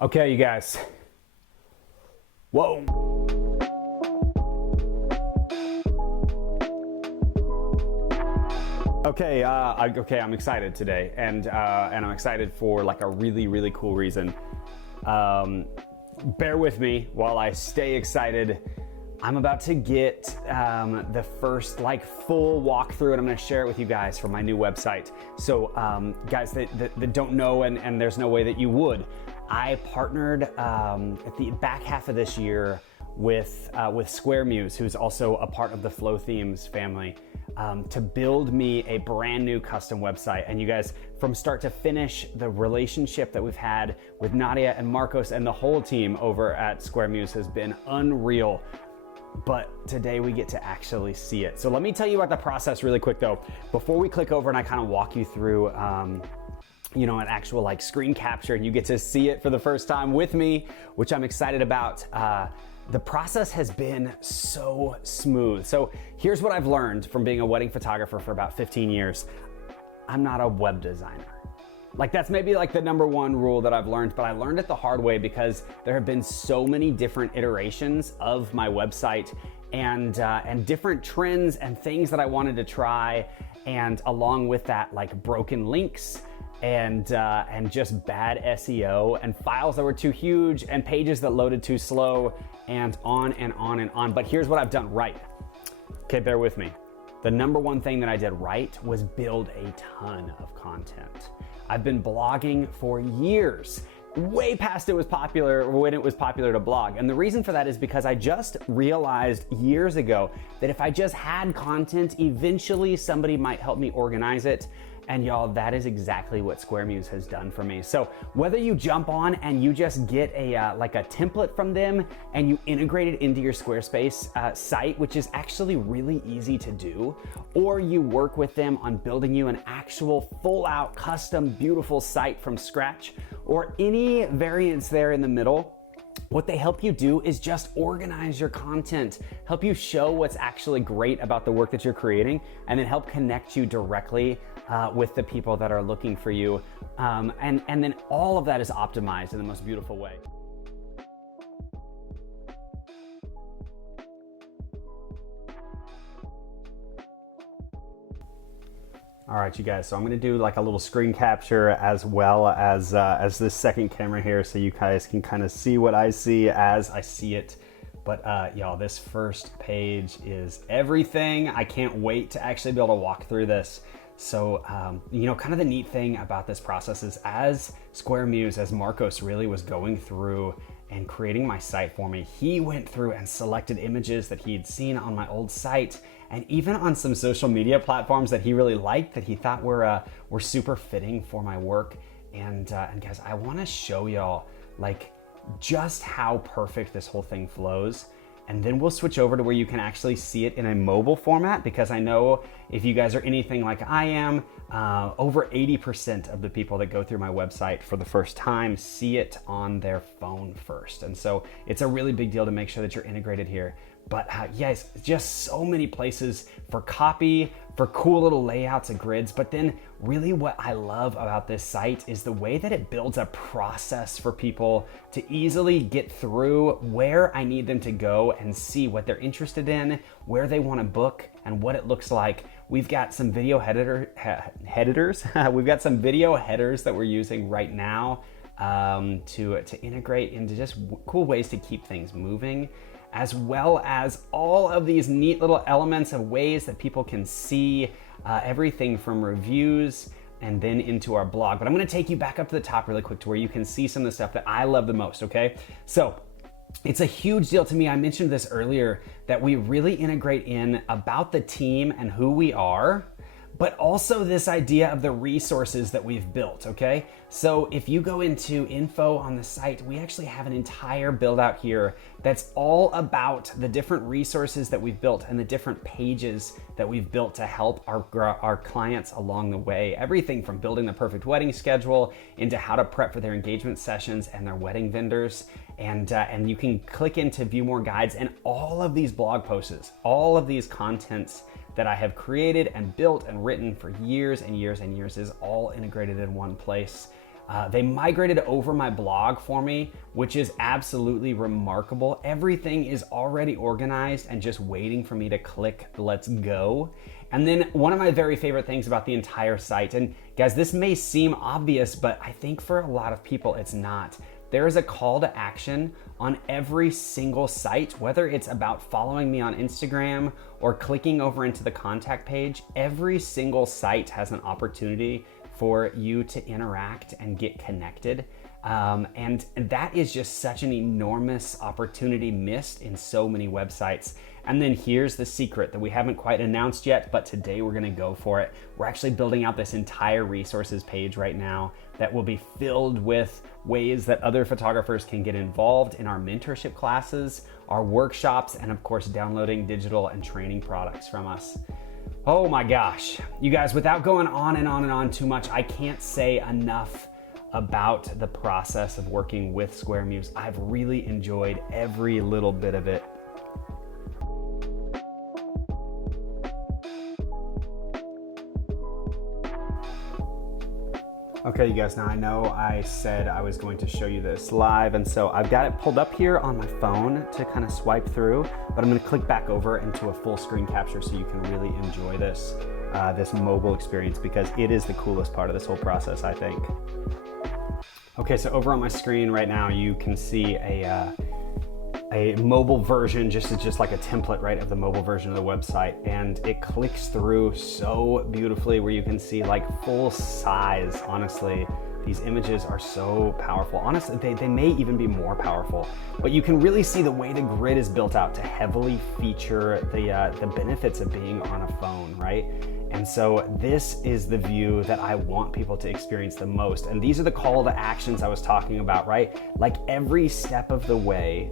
Okay, you guys. Whoa. Okay, I'm excited today, and I'm excited for like a really cool reason. Bear with me while I stay excited. I'm about to get the first like full walkthrough, and I'm going to share it with you guys for my new website. So guys that don't know, and there's no way that you would, I partnered at the back half of this year with Squaremuse, who's also a part of the Flow Themes family, to build me a brand new custom website. And you guys, from start to finish, the relationship that we've had with Nadia and Marcos and the whole team over at Squaremuse has been unreal. But today we get to actually see it. So let me tell you about the process really quick though, before we click over and I kind of walk you through you know, an actual like screen capture, and you get to see it for the first time with me, which I'm excited about. The process has been so smooth. So here's what I've learned from being a wedding photographer for about 15 years. I'm not a web designer. Like that's maybe like the number one rule that I've learned, but I learned it the hard way because there have been so many different iterations of my website and different trends and things that I wanted to try. And along with that, like broken links and just bad SEO and files that were too huge and pages that loaded too slow and on and on and on. But here's what I've done right. Okay, bear with me. The number one thing that I did right was build a ton of content. I've been blogging for years, way past it was popular, when it was popular to blog. And the reason for that is because I just realized years ago that if I just had content, eventually somebody might help me organize it. And y'all, that is exactly what Squaremuse has done for me. So whether you jump on and you just get a like a template from them and you integrate it into your Squarespace site, which is actually really easy to do, or you work with them on building you an actual full out custom beautiful site from scratch, or any variants there in the middle, what they help you do is just organize your content, help you show what's actually great about the work that you're creating, and then help connect you directly with the people that are looking for you. And then all of that is optimized in the most beautiful way. All right, you guys, so I'm gonna do like a little screen capture as well as this second camera here, so you guys can kind of see what I see as I see it. But y'all, this first page is everything. I can't wait to actually be able to walk through this. So, you know, kind of the neat thing about this process is as Squaremuse, as Marcos really was going through and creating my site for me, he went through and selected images that he had seen on my old site and even on some social media platforms that he really liked, that he thought were super fitting for my work. And guys, I want to show y'all like just how perfect this whole thing flows. And then we'll switch over to where you can actually see it in a mobile format, because I know if you guys are anything like I am, over 80% of the people that go through my website for the first time see it on their phone first. And so it's a really big deal to make sure that you're integrated here. But yes, just so many places for copy, for cool little layouts and grids. But then really what I love about this site is the way that it builds a process for people to easily get through where I need them to go and see what they're interested in, where they want to book, and what it looks like. We've got some video headers. We've got some video headers that we're using right now to integrate into just cool ways to keep things moving, as well as all of these neat little elements of ways that people can see everything from reviews and then into our blog. But I'm gonna take you back up to the top really quick to where you can see some of the stuff that I love the most, okay? So it's a huge deal to me. I mentioned this earlier, that we really integrate in about the team and who we are, but also this idea of the resources that we've built, okay? So if you go into info on the site, we actually have an entire build out here that's all about the different resources that we've built and the different pages that we've built to help our clients along the way. Everything from building the perfect wedding schedule into how to prep for their engagement sessions and their wedding vendors. And you can click into view more guides, and all of these blog posts, all of these contents that I have created and built and written for years and years and years is all integrated in one place. They migrated over my blog for me, which is absolutely remarkable. Everything is already organized and just waiting for me to click let's go. And then one of my very favorite things about the entire site, and guys, this may seem obvious, but I think for a lot of people it's not. There is a call to action on every single site, whether it's about following me on Instagram or clicking over into the contact page. Every single site has an opportunity for you to interact and get connected. And that is just such an enormous opportunity missed in so many websites. And then here's the secret that we haven't quite announced yet, but today we're gonna go for it. We're actually building out this entire resources page right now that will be filled with ways that other photographers can get involved in our mentorship classes, our workshops, and of course, downloading digital and training products from us. Oh my gosh, you guys, without going on and on and on too much, I can't say enough about the process of working with Squaremuse. I've really enjoyed every little bit of it. Okay, you guys, now I know I said I was going to show you this live, and so I've got it pulled up here on my phone to kind of swipe through, but I'm gonna click back over into a full screen capture so you can really enjoy this, this mobile experience, because it is the coolest part of this whole process, I think. Okay, so over on my screen right now, you can see a mobile version, just like a template, right, of the mobile version of the website, and it clicks through so beautifully where you can see like full size. Honestly, these images are so powerful. Honestly, they may even be more powerful, but you can really see the way the grid is built out to heavily feature the benefits of being on a phone, right? And so this is the view that I want people to experience the most. And these are the call to actions I was talking about, right? Like every step of the way,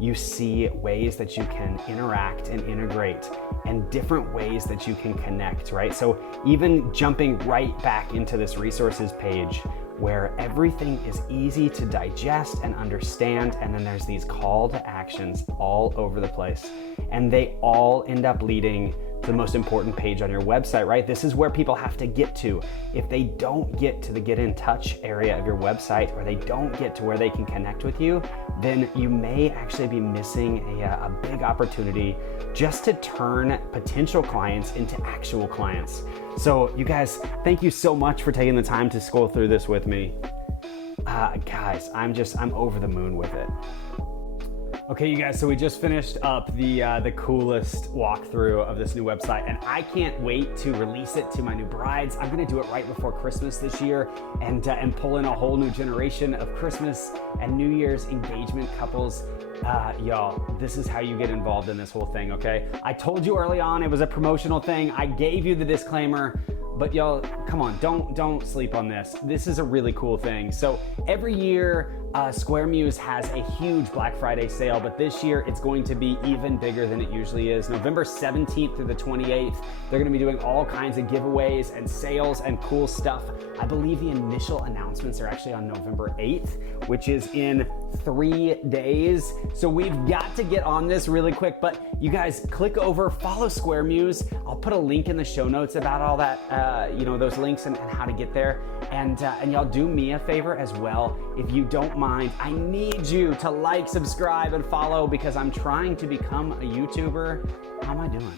you see ways that you can interact and integrate and different ways that you can connect, right? So even jumping right back into this resources page where everything is easy to digest and understand, and then there's these call to actions all over the place, and they all end up leading to the most important page on your website, right? This is where people have to get to. If they don't get to the get in touch area of your website, or they don't get to where they can connect with you, then you may actually be missing a big opportunity just to turn potential clients into actual clients. So you guys, thank you so much for taking the time to scroll through this with me. Guys, I'm over the moon with it. Okay, you guys, so we just finished up the coolest walkthrough of this new website, and I can't wait to release it to my new brides. I'm gonna do it right before Christmas this year and pull in a whole new generation of Christmas and New Year's engagement couples. Y'all, this is how you get involved in this whole thing, okay? I told you early on it was a promotional thing. I gave you the disclaimer, but y'all, come on, don't sleep on this. This is a really cool thing. So every year, Squaremuse has a huge Black Friday sale, but this year it's going to be even bigger than it usually is. November 17th through the 28th, they're gonna be doing all kinds of giveaways and sales and cool stuff. I believe the initial announcements are actually on November 8th, which is in 3 days. So we've got to get on this really quick, but you guys click over, follow Squaremuse. I'll put a link in the show notes about all that, those links and how to get there. And y'all do me a favor as well. If you don't mind, I need you to like, subscribe, and follow, because I'm trying to become a YouTuber. How am I doing?